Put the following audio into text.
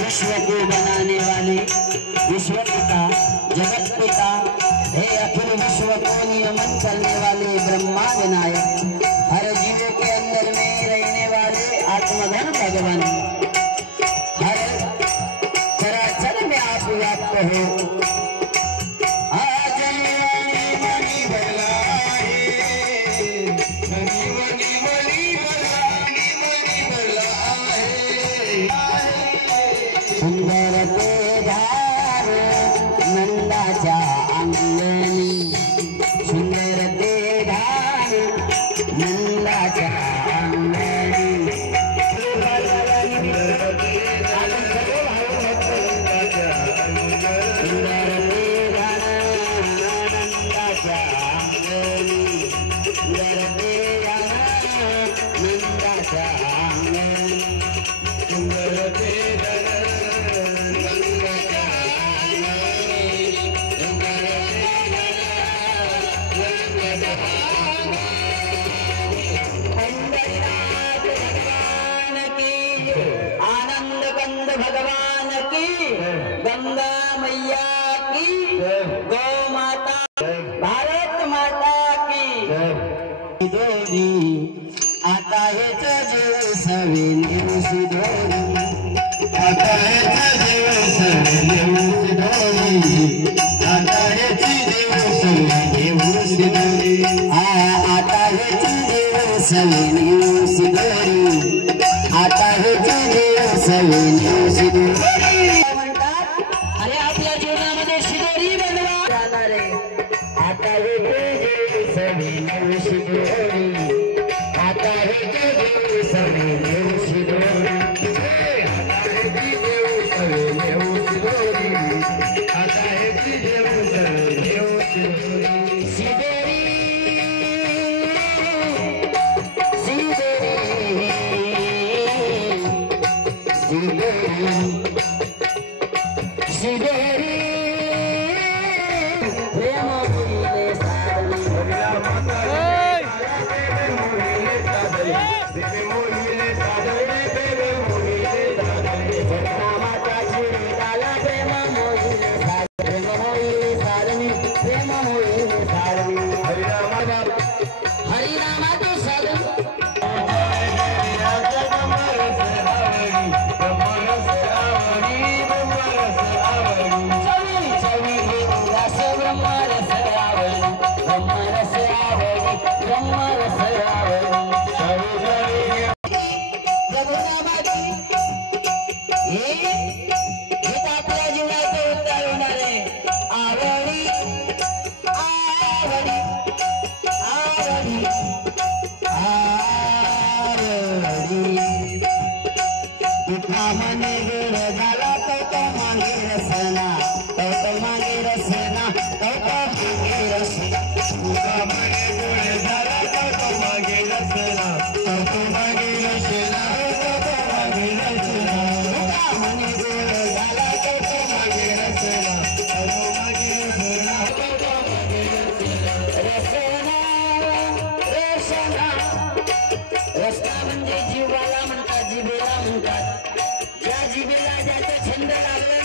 विश्व को बनाने वाले विश्व पिता जगत पिता हे अखिल विश्व को नियमन करने वाले ब्रह्मा विनायक हर जीव के अंदर में रहने वाले आत्मधन भगवान हर चराचर में आप व्याप्त हो। सुंदर ते धार नंदाच्या अंगणी सुंदर ते धार नंदाच्या अंगणी सुंदर ते धार नंदाच्या अंगणी सुंदर ते धार नंदाच्या अंगणी सुंदर ते आनंद कंद भगवान की गंगा मैया की गौ माता भारत माता की दोरी आता है जीव सवेने सिधोरी आता है जीव सवेने सिधोरी आता है जीव सवेने सिधोरी आता है जीव सवेने सिधोरी आता है जीव सवेने सिधोरी म्हणतात अरे आपल्या जीवनामध्ये सिधोरी बनवा जाणार आहे आता है जीव सवेने सिधोरी आता है जीव सवेने सिधोरी आता है जीव सवेने सिधोरी आता है जीव सवेने सिधोरी सिधोरी सिधोरी प्रेम मोहिले साधनी माताची वेदाला प्रेम मोहिले साधनी प्रेम मोहिले साधनी हरिनामाची साधनी आपल्या जीवनाचं उत्तर होणार आहे आवडी आवडी आवडी आवडी तुका मने वेळ झाला तो मागे रसना तो मागे रसना तो मागे रसना तुका मने वेळ झाला तो मागे रसना तो मागे रसना तो मागे रसना तुका मने वेळ झाला तो मागे रसना तो मागे रसना तो मागे रसना रसना रसना म्हणजे जीवाला म्हणतात जिभेला म्हणतात ज्या जिभेला ज्याचा छंद लागला